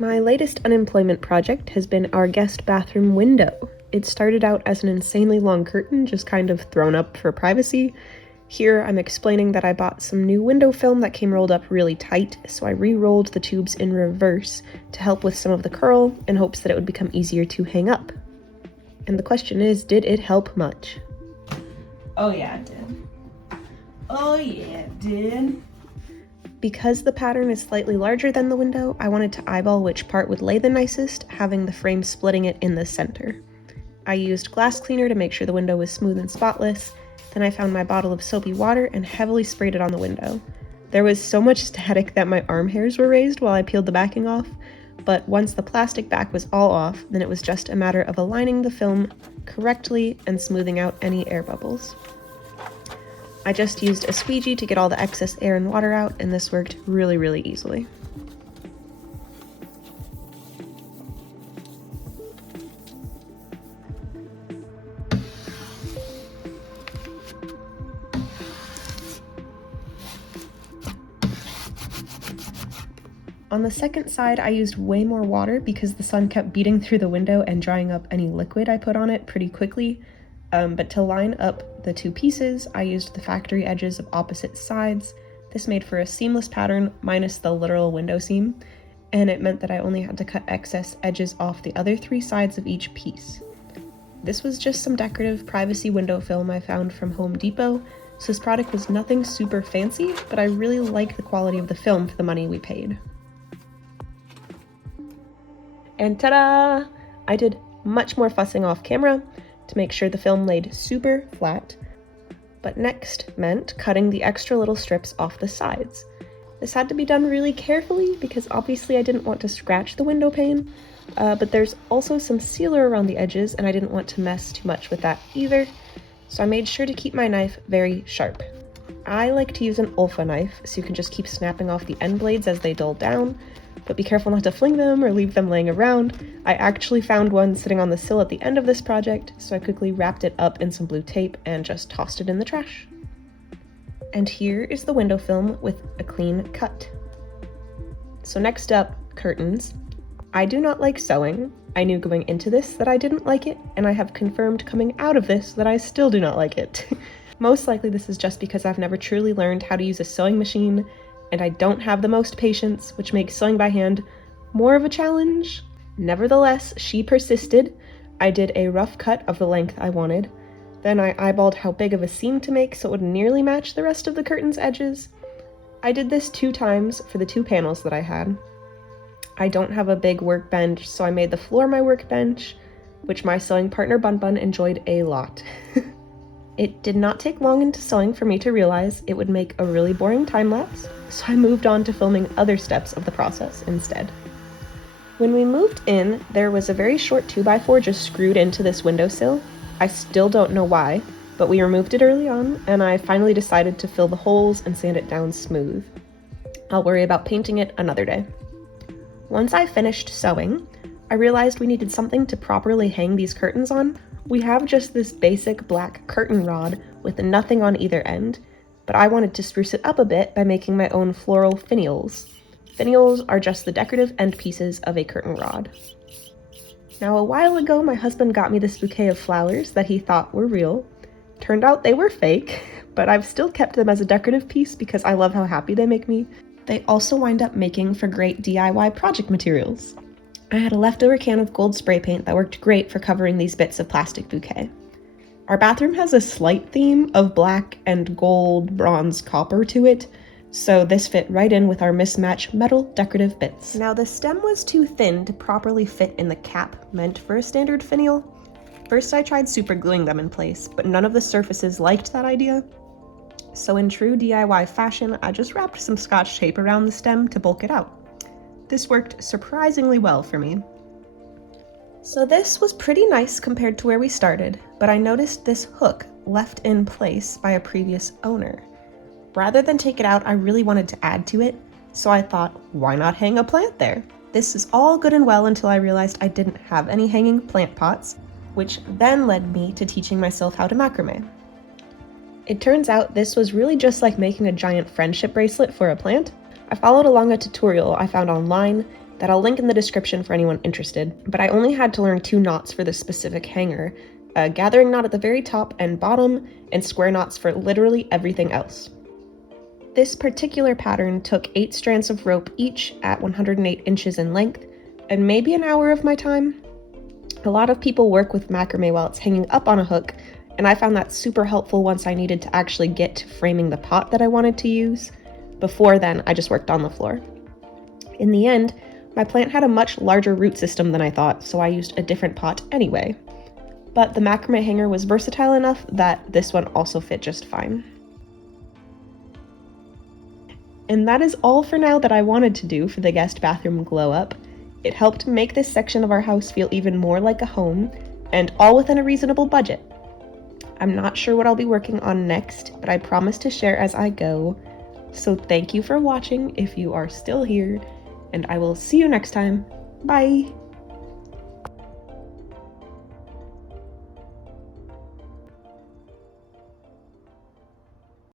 My latest unemployment project has been our guest bathroom window. It started out as an insanely long curtain, just kind of thrown up for privacy. Here I'm explaining that I bought some new window film that came rolled up really tight, so I re-rolled the tubes in reverse to help with some of the curl in hopes that it would become easier to hang up. And the question is, did it help much? Oh yeah, it did. Oh yeah, it did. Because the pattern is slightly larger than the window, I wanted to eyeball which part would lay the nicest, having the frame splitting it in the center. I used glass cleaner to make sure the window was smooth and spotless. Then I found my bottle of soapy water and heavily sprayed it on the window. There was so much static that my arm hairs were raised while I peeled the backing off, but once the plastic back was all off, then it was just a matter of aligning the film correctly and smoothing out any air bubbles. I just used a squeegee to get all the excess air and water out, and this worked really easily. On the second side, I used way more water because the sun kept beating through the window and drying up any liquid I put on it pretty quickly. But to line up the two pieces, I used the factory edges of opposite sides. This made for a seamless pattern minus the literal window seam, and it meant that I only had to cut excess edges off the other three sides of each piece. This was just some decorative privacy window film I found from Home Depot, so this product was nothing super fancy, but I really like the quality of the film for the money we paid. And ta-da! I did much more fussing off camera to make sure the film laid super flat, but next meant cutting the extra little strips off the sides. This had to be done really carefully because obviously I didn't want to scratch the window pane, but there's also some sealer around the edges and I didn't want to mess too much with that either, so I made sure to keep my knife very sharp. I like to use an Olfa knife so you can just keep snapping off the end blades as they dull down, but be careful not to fling them or leave them laying around. I actually found one sitting on the sill at the end of this project, so I quickly wrapped it up in some blue tape and just tossed it in the trash. And here is the window film with a clean cut. So next up, curtains. I do not like sewing. I knew going into this that I didn't like it, and I have confirmed coming out of this that I still do not like it. Most likely this is just because I've never truly learned how to use a sewing machine, and I don't have the most patience, which makes sewing by hand more of a challenge. Nevertheless, she persisted. I did a rough cut of the length I wanted. Then I eyeballed how big of a seam to make so it would nearly match the rest of the curtain's edges. I did this 2 times for the 2 panels that I had. I don't have a big workbench, so I made the floor my workbench, which my sewing partner Bun Bun enjoyed a lot. It did not take long into sewing for me to realize it would make a really boring time lapse, so I moved on to filming other steps of the process instead. When we moved in, there was a very short 2x4 just screwed into this windowsill. I still don't know why, but we removed it early on, and I finally decided to fill the holes and sand it down smooth. I'll worry about painting it another day. Once I finished sewing, I realized we needed something to properly hang these curtains on. We have just this basic black curtain rod with nothing on either end, but I wanted to spruce it up a bit by making my own floral finials. Finials are just the decorative end pieces of a curtain rod. Now, a while ago, my husband got me this bouquet of flowers that he thought were real. Turned out they were fake, but I've still kept them as a decorative piece because I love how happy they make me. They also wind up making for great DIY project materials. I had a leftover can of gold spray paint that worked great for covering these bits of plastic bouquet. Our bathroom has a slight theme of black and gold, bronze, copper to it, so this fit right in with our mismatched metal decorative bits. Now the stem was too thin to properly fit in the cap meant for a standard finial. First I tried super gluing them in place, but none of the surfaces liked that idea. So in true DIY fashion, I just wrapped some Scotch tape around the stem to bulk it out. This worked surprisingly well for me. So this was pretty nice compared to where we started, but I noticed this hook left in place by a previous owner. Rather than take it out, I really wanted to add to it, so I thought, why not hang a plant there? This is all good and well until I realized I didn't have any hanging plant pots, which then led me to teaching myself how to macrame. It turns out this was really just like making a giant friendship bracelet for a plant. I followed along a tutorial I found online, that I'll link in the description for anyone interested, but I only had to learn 2 knots for this specific hanger, a gathering knot at the very top and bottom, and square knots for literally everything else. This particular pattern took 8 strands of rope each at 108 inches in length, and maybe an hour of my time. A lot of people work with macrame while it's hanging up on a hook, and I found that super helpful once I needed to actually get to framing the pot that I wanted to use. Before then, I just worked on the floor. In the end, my plant had a much larger root system than I thought, so I used a different pot anyway. But the macrame hanger was versatile enough that this one also fit just fine. And that is all for now that I wanted to do for the guest bathroom glow up. It helped make this section of our house feel even more like a home, and all within a reasonable budget. I'm not sure what I'll be working on next, but I promise to share as I go. So thank you for watching if you are still here, and I will see you next time. Bye!